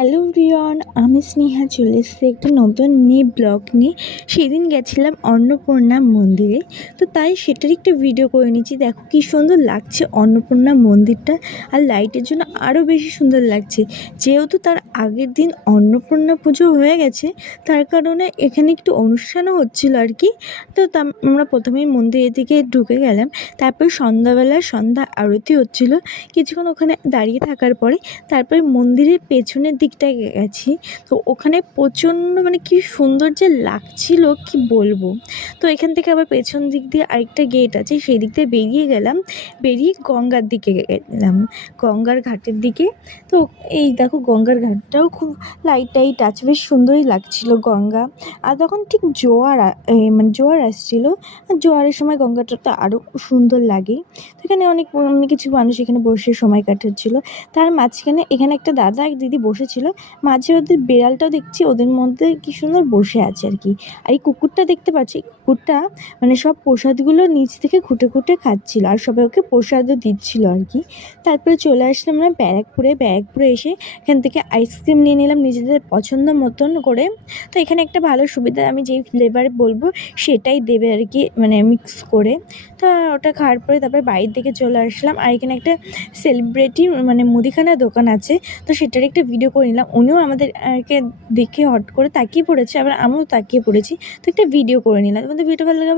Hello everyone, আমি স্নেহা চলে এসেছি একটা নতুন ব্লগ নিয়ে। সেদিন গেছিলাম অন্নপূর্ণা মন্দিরে, তো তাই সেটার একটা ভিডিও করে নিচ্ছি। দেখো কী সুন্দর লাগছে অন্নপূর্ণা মন্দিরটা, আর লাইটের জন্য আরও বেশি সুন্দর লাগছে। যেহেতু তার আগের দিন অন্নপূর্ণা পুজো হয়ে গেছে, তার কারণে এখানে একটু অনুষ্ঠানও হচ্ছিল আর কি। তো আমরা প্রথমেই মন্দিরের দিকে ঢুকে গেলাম, তারপর সন্ধ্যা আরতি হচ্ছিল। কিছুক্ষণ ওখানে দাঁড়িয়ে থাকার পরে তারপরে মন্দিরের পেছনের দিকটায় গেছি। তো ওখানে প্রচণ্ড কি সুন্দর যে লাগছিল কি বলবো। তো এখান থেকে আবার পেছন দিক দিয়ে আরেকটা গেট আছে, সেই দিক দিয়ে বেরিয়ে গেলাম। বেরিয়ে গঙ্গার দিকে গেলাম, গঙ্গার ঘাটের দিকে। তো এই দেখো গঙ্গার ঘাটটাও খুব লাইট টাইট আছে, বেশ সুন্দরই লাগছিল গঙ্গা। আর তখন ঠিক জোয়ার আসছিল, আর জোয়ারের সময় গঙ্গাটা তো আরও সুন্দর লাগে। তো এখানে অনেক কিছু মানুষ এখানে বসে সময় কাটাচ্ছিল। তার মাঝখানে এখানে একটা দাদা এক দিদি বসেছিল, মাঝে ওদের বেড়ালটাও দেখছি ওদের মধ্যে কি সুন্দর বসে আছে আর কি। আর এই কুকুরটা দেখতে পাচ্ছি, কুকুরটা সব প্রসাদগুলো নিচ থেকে খুঁটে খুঁটে খাচ্ছিল, আর সবাই ওকে প্রসাদও দিচ্ছিল আর কি। তারপরে চলে আসলাম আমরা ব্যারাকপুরে এসে এখান থেকে আইসক্রিম নিয়ে নিলাম নিজেদের পছন্দ মতন করে। তো এখানে একটা ভালো সুবিধা, আমি যেই ফ্লেভার বলবো সেটাই দেবে আর কি, মিক্স করে। তো ওটা খাওয়ার পরে তারপরে বাড়ির দিকে চলে আসলাম। আর এখানে একটা সেলিব্রিটি মুদিখানার দোকান আছে, তো সেটার একটা ভিডিও করে নিলাম। উনিও আমাদেরকে দেখে হট করে তাকিয়ে পড়েছে, আবার আমিও তাকিয়ে পড়েছি, তো একটা ভিডিও করে নিলাম। তোমাদের ভিডিও ভালো লাগে